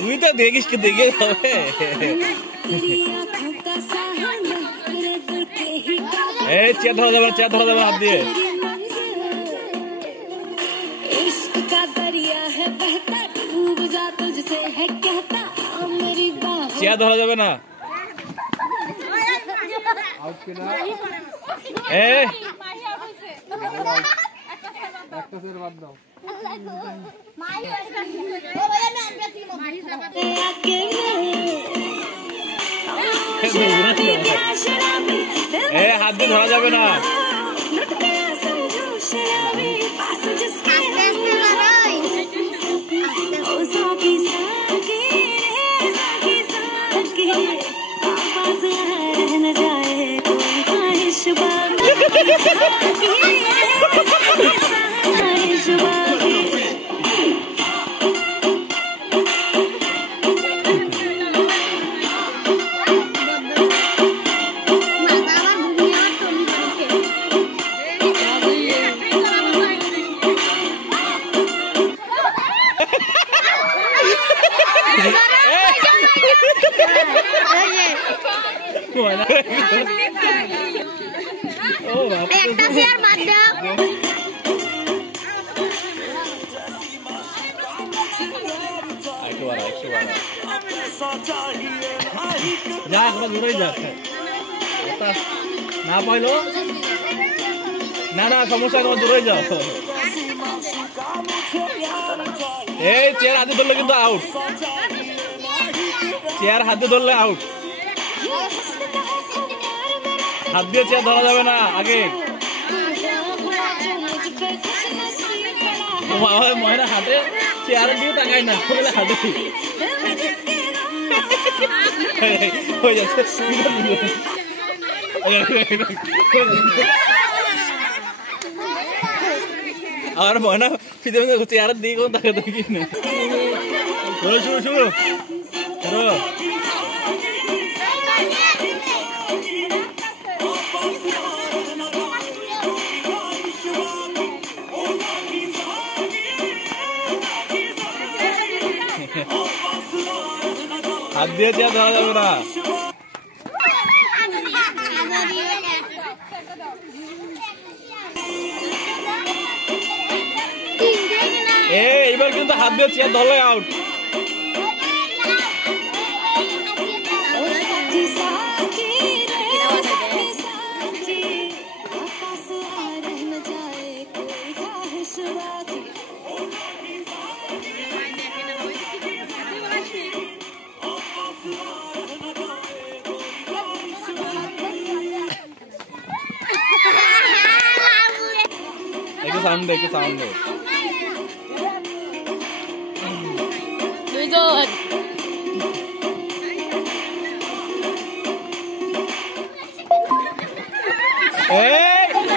তুই তো দেখিস কি দেখে হবে এই চেয়ার ধরা যাবে হাত দিয়ে চেয়ার ধরা যাবে না হাত দিয়ে ধরা যাবে না যা দূরে যা না পাইলো না সমস্যা দূরে যাও এই চেয়ার হাতে ধরলে কিন্তু আউট চেয়ার হাতে ধরলে আউট হাত দিয়ে চেয়ার ধরা যাবে না আগে ময়না হাতে চেয়ার দিয়ে তাকাই না হাতে হয়ে যাচ্ছে আর ময়না ফিতে চেয়ারের দিকে কোনো তাকে দেখি না শুরু হাত দিয়ে চেয়ার ধরা যাবে না এইবার কিন্তু হাত দিয়ে চেয়ার ধরলে আউট একটু সাউন্ড দে দুইজন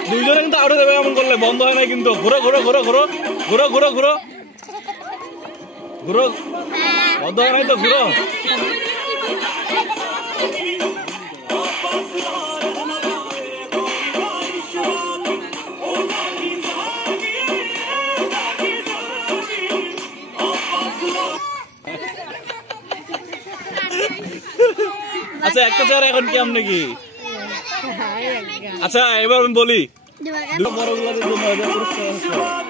দুইজনে কিন্তু আউট দেবে এমন করলে বন্ধ হয় না কিন্তু ঘুরো বন্ধ হয় নাই তো ঘুরো আচ্ছা একটা চেয়ার এখন কেমন নাকি আচ্ছা এবার আমি বলি বড়গুলো